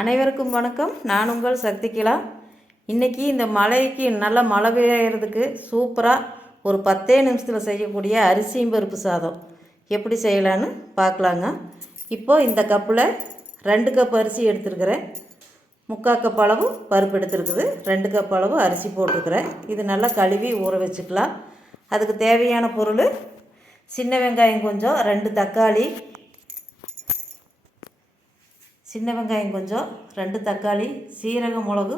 அனைவருக்கும் வணக்கம். நான் உங்கள் சக்திகிலா. இன்றைக்கி இந்த மழைக்கு நல்லா மழை பெய்யறதுக்கு சூப்பராக ஒரு பத்தே நிமிஷத்தில் செய்யக்கூடிய அரிசியும் பருப்பு சாதம். எப்படி செய்யலான்னு பார்க்கலாங்க. இப்போது இந்த கப்பில் ரெண்டு கப் அரிசி எடுத்துருக்கிறேன். முக்கால் கப் அளவு பருப்பு எடுத்துருக்குது. ரெண்டு கப் அளவு அரிசி போட்டிருக்கிறேன். இது நல்லா கழுவி ஊற வச்சுக்கலாம். அதுக்கு தேவையான பொருள் சின்ன வெங்காயம் கொஞ்சம் ரெண்டு தக்காளி சின்ன வெங்காயம் கொஞ்சம் ரெண்டு தக்காளி சீரக மிளகு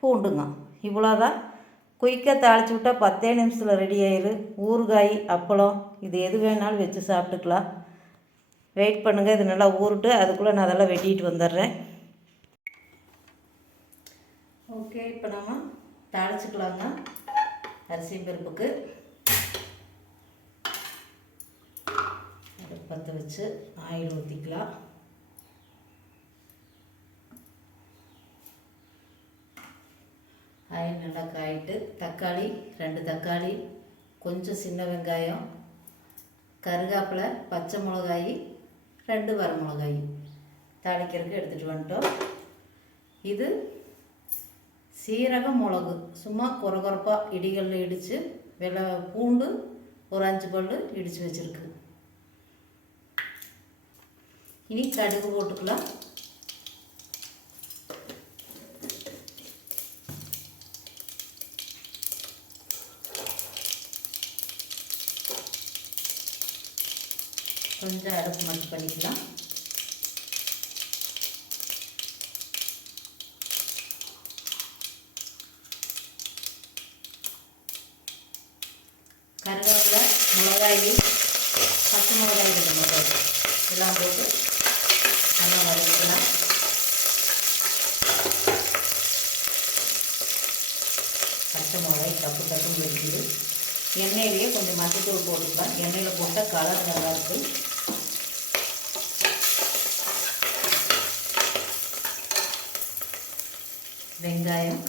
பூண்டுங்க. இவ்வளோதான் குயிக்காக தாளிச்சு விட்டால் பத்தே நிமிஷத்தில் ரெடி ஆயிரு. ஊறுகாய் அப்பளம் இது எது வேணாலும் வச்சு சாப்பிட்டுக்கலாம். வெயிட் பண்ணுங்கள் இது நல்லா ஊறுட்டு அதுக்குள்ளே நான் அதெல்லாம் வெட்டிட்டு வந்துடுறேன். ஓகே இப்போ நம்ம தாளிச்சுக்கலாங்க அரிசி பருப்புக்கு. பற்ற வச்சு ஆயில் ஊற்றிக்கலாம் ஆயில் நல்லா காயிட்டு தக்காளி ரெண்டு தக்காளி கொஞ்சம் சின்ன வெங்காயம் கருகாப்பில் பச்சை மிளகாய் ரெண்டு வரமிளகாய் தாளிக்கிறதுக்கு எடுத்துகிட்டு வந்துட்டோம். இது சீரகம் மிளகு. சும்மா குறகுறப்பாக இடிகளில் இடித்து வெள்ளை பூண்டு ஒரு அஞ்சு பல் இடித்து வச்சுருக்கு. இனி கடுகு போட்டுக்கலாம். கொஞ்சம் அடுப்பு மட்டும் பண்ணிக்கலாம். கருவேப்பிலை மிளகாய் பச்சை மிளகாய் ரெண்டு மிளகாய் இதெல்லாம் போட்டு நல்லா வதக்கலாம் பச்சை மிளகாய் தப்பு தப்பு வெடிக்குது. எண்ணெயிலேயே கொஞ்சம் மஞ்சத்தூள் போட்டுக்கலாம். எண்ணெயில் போட்டால் கலர் நல்லாயிருக்கும் வெங்காயம்.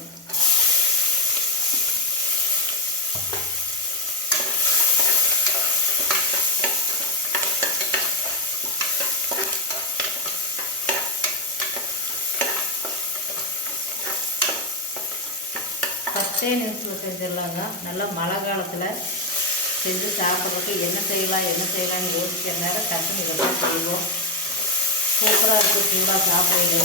பத்தே நிமிஷத்தில் செஞ்சிடலாங்க நல்லா மழை காலத்தில் செஞ்சு சாப்பிட்றதுக்கு என்ன செய்யலாம் என்ன செய்யலாம்னு யோசிக்கிற நேரம் டக்குன்னு இதெல்லாம் செய்வோம். சூப்பராக இருக்குது சூடாக சாப்பிட்றது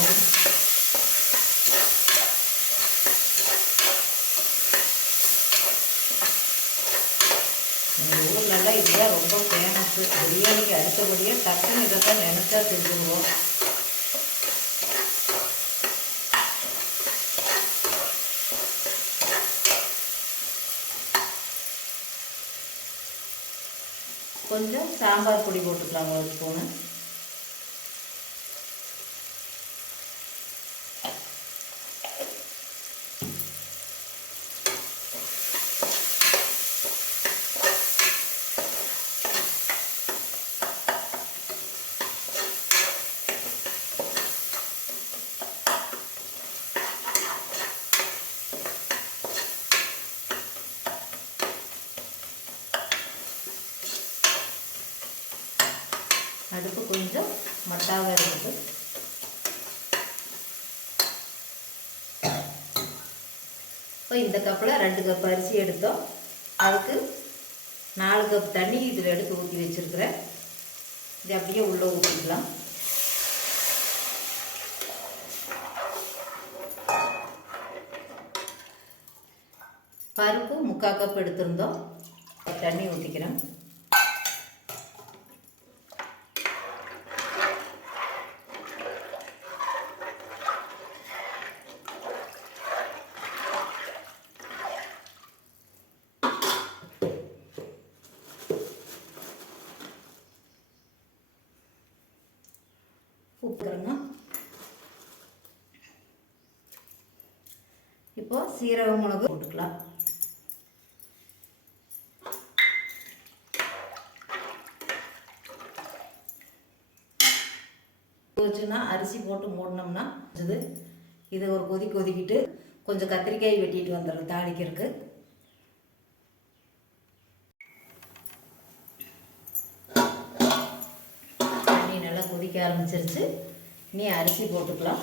டக்குன்னு இதைத்தான் தான் நினச்சா செஞ்சுருவோம். கொஞ்சம் சாம்பார் பொடி போட்டுக்கலாம் ஒரு ஸ்பூனு. அடுப்பு கொஞ்சம் மட்டாக இருக்குது இப்போ இந்த கப்பில் ரெண்டு கப் அரிசி எடுத்தோம். அதுக்கு நாலு கப் தண்ணி இதில் எடுத்து ஊற்றி வச்சுருக்கிறேன். இது அப்படியே உள்ளே ஊற்றிக்கலாம். பருப்பு முக்கால் கப் எடுத்திருந்தோம். தண்ணி ஊற்றிக்கிறேன். எடுத்துக்கிறோங்க இப்போ சீரக மிளகு போட்டுக்கலாம். வச்சுன்னா அரிசி போட்டு மூடினோம்னா இது இதை ஒரு கொதி கொதிக்கிட்டு கொஞ்சம் கத்திரிக்காய் வெட்டிட்டு வந்துடுறோம் தாளிக்கிறதுக்கு. தண்ணி நல்லா கொதிக்க ஆரம்பிச்சிருச்சு. இனி அரிசி போட்டுக்கலாம்.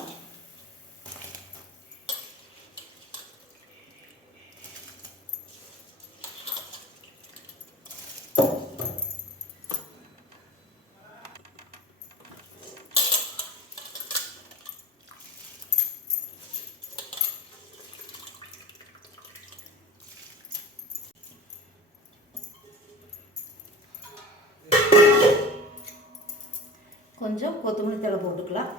கொஞ்சம் கொத்தமல்லி தழை போட்டுக்கலாம்.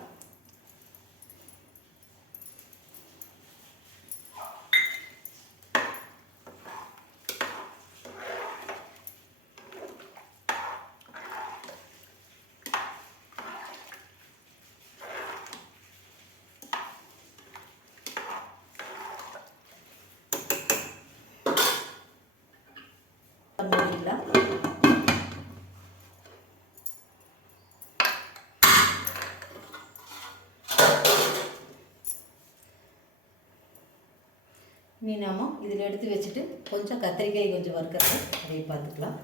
மூடிக்கலாம் இனி இதில் எடுத்து வச்சுட்டு கொஞ்சம் கத்திரிக்காய் கொஞ்சம் வறுக்கிறது அதை பார்த்துக்கலாம்.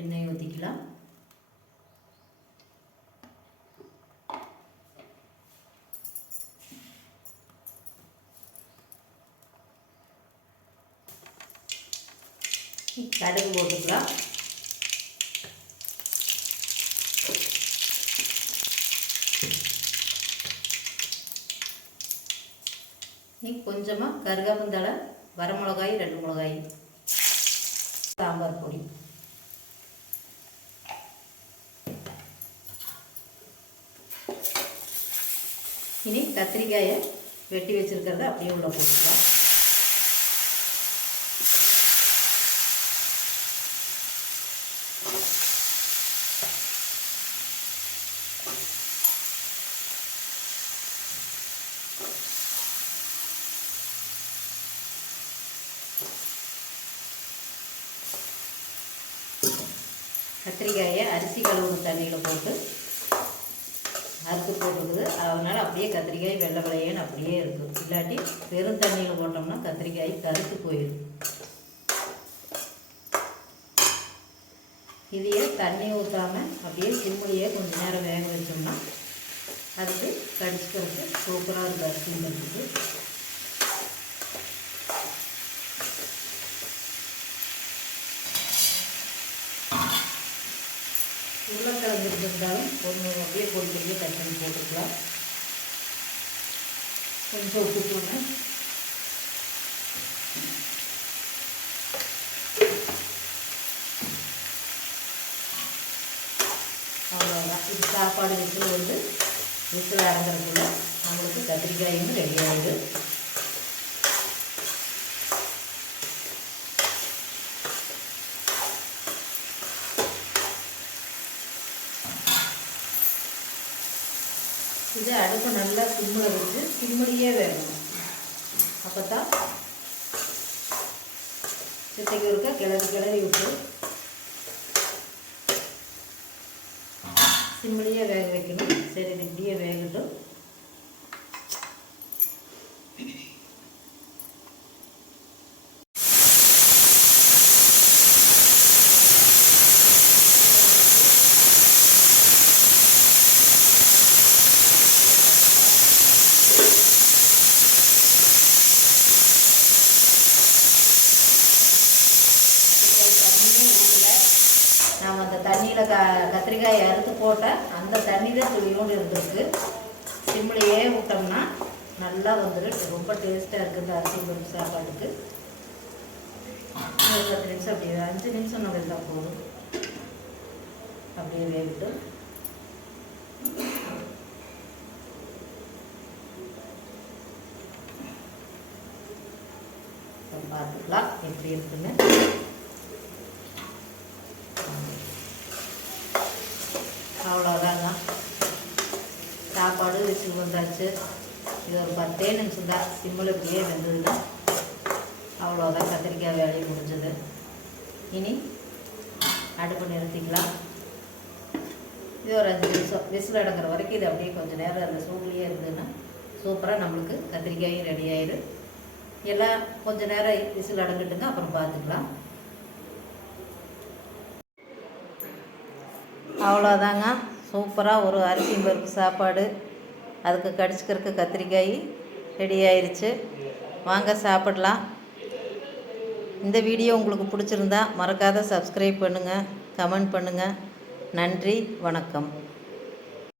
எண்ணெய் ஊற்றிக்கலாம் கடுகு போட்டுக்கலாம். நீ கொஞ்சமாக கருகாப்பந்தழை வரமிளகாய் ரெண்டு மிளகாய் சாம்பார் பொடி. இனி கத்திரிக்காயை வெட்டி வச்சுருக்கிறத அப்படியே உள்ள போட்டுக்கலாம். கத்திரிக்காயை அரிசி கழுவுன தண்ணியில் போட்டு அறுத்து போட்டுக்குது. அதனால் அப்படியே கத்திரிக்காய் வெள்ளை விளையன்னு அப்படியே இருக்கும் இல்லாட்டி வெறும் தண்ணியில் போட்டோம்னா கத்திரிக்காய் கருத்து போயிடும். இதையே தண்ணி ஊற்றாமல் அப்படியே சிம்மிலேயே கொஞ்சம் நேரம் வேக வச்சோம்னா அதுக்கு கடிச்சுக்கிறதுக்கு சூப்பராக இருக்கும். அரிசி பருப்புக்கு உருளைக்கிழங்கு இருந்திருந்தாலும் ஒன்று அப்படியே பொடி பொடியே கட் பண்ணி போட்டுக்கலாம். கொஞ்சம் உப்பு போட்டு அவ்வளோதான் இது சாப்பாடு விசில் வந்து விசில் இறங்குறதுக்குள்ள நம்மளுக்கு கத்திரிக்காயும் ரெடி ஆகிடும் இது அடுப்பு நல்லா சிம்மில் வச்சு சிம்மிலேயே வேகணும் அப்போ தான் சித்தைக்கு ஒருக்கா கிளறி கிளறி விட்டு சிம்மிலேயே வேக வைக்கணும். சரி நெட்டியே இப்படியே வேகட்டும். நாம் அந்த தண்ணியில் க கத்திரிக்காயை அறுத்து போட்டால் அந்த தண்ணி தான் துளியோடு இருந்திருக்கு சிம்லையே விட்டோம்னா நல்லா வந்துடும் ரொம்ப டேஸ்ட்டாக இருக்குது இந்த அரிசி பருப்பு சாப்பாடுக்கு ஒரு பத்து நிமிஷம் அப்படியே அஞ்சு நிமிஷம் நம்ம இருந்தால் போதும். அப்படியே வேகட்டும். பார்த்துக்கலாம் எப்படி இருக்குன்னு அவ்வளோதாங்க சாப்பாடு விசில் இது ஒரு பத்தே நிமிஷம் தான் சிம்மில் இப்படியே வெந்ததுன்னா அவ்வளோதான் கத்திரிக்காய் வேலையை முடிஞ்சது. இனி அடுப்பு நிறுத்திக்கலாம். இது ஒரு அஞ்சு நிமிஷம். விசில் அடங்குற வரைக்கும் இது அப்படியே கொஞ்சம் நேரம் அந்த சூட்லேயே இருந்ததுன்னா சூப்பராக நம்மளுக்கு கத்திரிக்காயும் ரெடி ஆயிடும் எல்லாம் கொஞ்சம் நேரம் விசில் அடங்கிட்டுங்க அப்புறம் பார்த்துக்கலாம். அவ்வளோதாங்க சூப்பராக ஒரு அரிசி பருப்பு சாப்பாடு. அதுக்கு கடிச்சிக்கிறதுக்கு கத்திரிக்காய் ரெடி ஆயிடுச்சு வாங்க சாப்பிடலாம். இந்த வீடியோ உங்களுக்கு பிடிச்சிருந்தா மறக்காத சப்ஸ்கிரைப் பண்ணுங்கள் கமெண்ட் பண்ணுங்கள் நன்றி வணக்கம்.